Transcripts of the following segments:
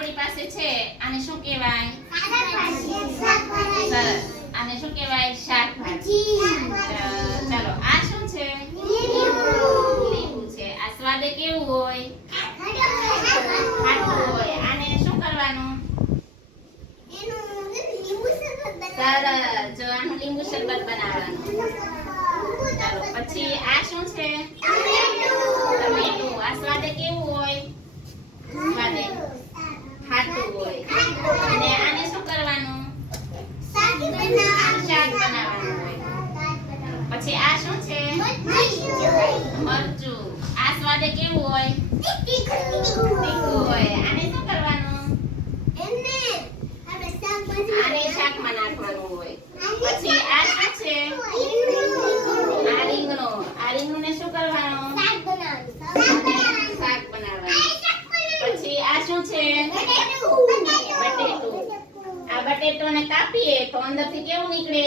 આપણી પાસે છે આને શું કહેવાય? સરસ. આને શું કહેવાય? શાકભાજી. ચાલો આ શું છે? લીંબુ છે. આ સ્વાદે કેવું હોય? ખાટું હોય. આને શું કરવાનું? સરસ. જો આનું લીંબુ શરબત બનાવવાનું. ચાલો પછી આ શું છે? ટમેટું. આ સ્વાદે કેવું હોય? સ્વાદે ખાટું હોય. અને આને શું કરવાનું? શાક બનાવવાનું હોય. પછી આ શું છે? મરચું. આ સ્વાદે કેવું હોય? તીખું હોય. આને શું કરવાનું? આને શાકમાં નાખવાનું હોય. પછી આ શું છે? આ રીંગણું. આ રીંગણુંને શું કરવાનું? શાક બનાવવાનું. પછી આ શું છે? બટેટું. આ બટેટોને કાપીએ તો અંદરથી કેવું નીકળે?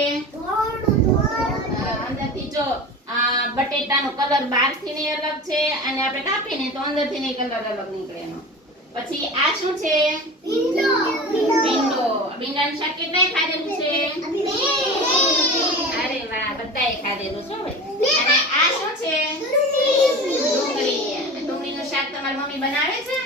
અંદરથી જો બટેટાનો કલર બહારથી ને અલગ છે અને આપણે કાપીને તો અંદરથી ને કલર અલગ નીકળે એનો. પછી આ શું છે? ભીંડો. ભીંડાનું શાક કેટલાય ખાધેલું છે? અરે વાહ, બધાએ ખાધેલું છે ભાઈ. અને આ શું છે? ડુંગળી. ડુંગળીનું શાક તમારી મમ્મી બનાવે છે?